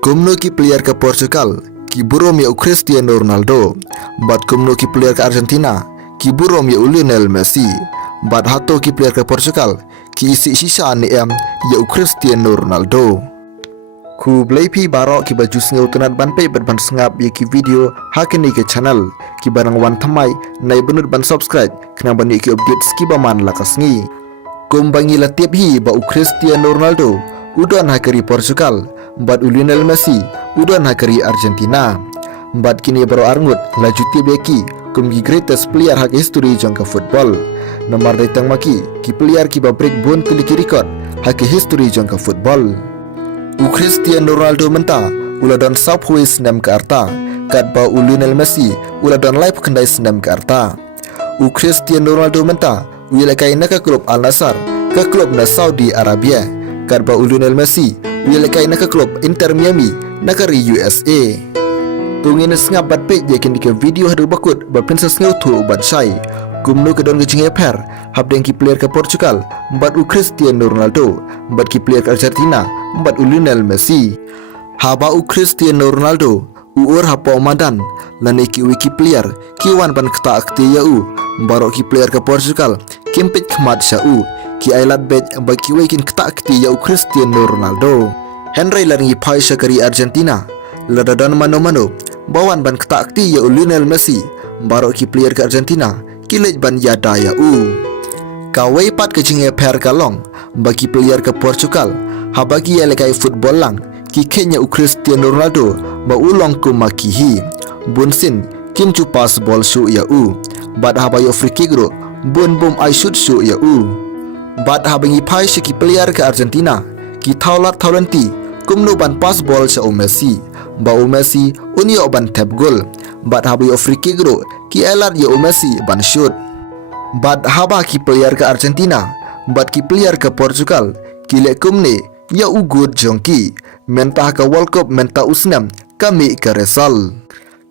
Kumno ki player ke Portugal, ki burom ya Cristiano Ronaldo. Bat kumno ki player ke Argentina, ki burom ya Lionel Messi. Bat hato ki player ke Portugal, ki isi sisa ni ya Cristiano Ronaldo. Ku blaypi barok ki baju sengau tunat banpai ban sengap ya ki video hakini ke channel ki barang wan thamai nai benut ban subscribe kena bani ki update ski baman lakas ngi. Kum bangi latiap hi ba Cristiano Ronaldo udon hakari Portugal, bat Lionel Messi udon hakari Argentina. Bat kini baru arngut laju tiap ki kum ki greatest player hak history jangka football. Nomor datang maki ki player ki ba break bone teliki record hak history jangka football. Cristiano Ronaldo menta uladon Southway senam ke arta, kat ba Lionel Messi uladon live kendai senam ke arta. Cristiano Ronaldo menta wilakai na ke klub Al Nassr ke klub na Saudi Arabia, kat ba Lionel Messi wilakai na ke klub Inter Miami na ke USA. Tungin sengap bat pej yakin di ke video hadu bakut ba princess ngau tu bat syai. Kumno ke don ke jingnya per habdeng ki player ke Portugal bat Cristiano Ronaldo, bat ki player ke Argentina bat Lionel Messi. Haba Cristiano Ronaldo uur hapa omadan lane ki wiki player ki wan ban kta akti ya barok ki player ke Portugal kimpit khmat sha ki ailat bet ba ki wikin kta akti ya Cristiano Ronaldo. Henry langi paisha kari Argentina ladadan mano bawan ban kta akti ya Lionel Messi barok ki player ke Argentina kilej ban yada ya kawai pat ke jinge per kalong bagi player ke Portugal habagi ya lekai football lang ki Kenya Cristiano Ronaldo ba ulong ku makihi bunsin kim chu pass ball shoot ya bad habayo free kick ro bun bom I shoot shoot ya bad habangi pai ki player ke Argentina ki thaulanti kumno ban pass ball sa Messi ba Messi unio ban tap goal bad habayo free kick ro ki elat ya Messi ban shoot. Bad haba ki player ke Argentina bad ki player ke Portugal ki le kumne ya good jongki mentah ke World Cup mentah usnam kami ke resal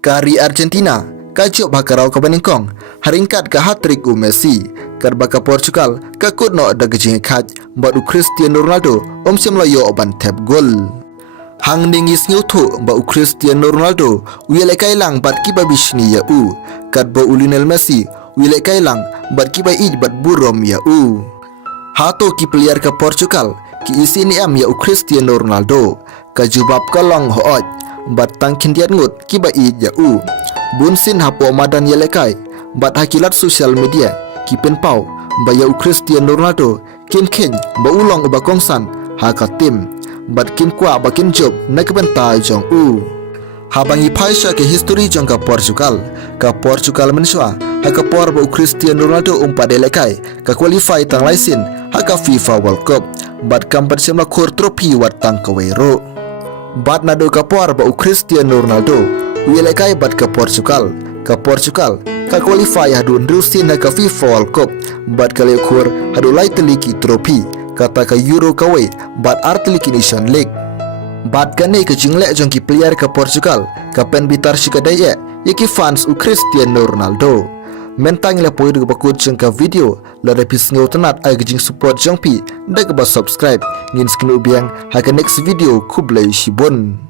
kari Argentina kacuk bakarau ke baningkong haringkat ke hat-trick Messi karba ke Portugal ke kudno da gejing khat bad Cristiano Ronaldo siam layo ban tap goal. Hang ningis nyutu ba Cristiano Ronaldo wilekai lang bat ki babishni ya kat ba Lionel Messi wilekai lang bat ki ba bat burom ya hato ki player ke Portugal ki isi ni am ya Cristiano Ronaldo ka jubab kalong hoot bat tangkin diat ngut ki ba ya bunsin hapo madan yelekai bat hakilat social media ki penpau ba ya Cristiano Ronaldo kin ba ulong ba kongsan hakatim bat kin kwa ba kin job na kebenta jong habangi paisha ke history jong ka Portugal menswa haka por ba Cristiano Ronaldo padelekai ka qualify tang laisin haka FIFA World Cup bat kampan semla kor trofi wat tang kawero bat nado ka por ba Cristiano Ronaldo wilekai bat ka Portugal ka qualify hadu ndrusin haka FIFA World Cup bat kale kor hadu lai teliki trofi kata ka Euro kawe bat arteliki Nation League bat kane ke jingle jong ki player ke Portugal ka pen bitar shikadaya yaki fans Cristiano Ronaldo mentang la poidu bakut jong ka video la repis ngau tenat ay gijing support jong pi dag ba subscribe ngin skin ubiang ha ka next video kublai shibon.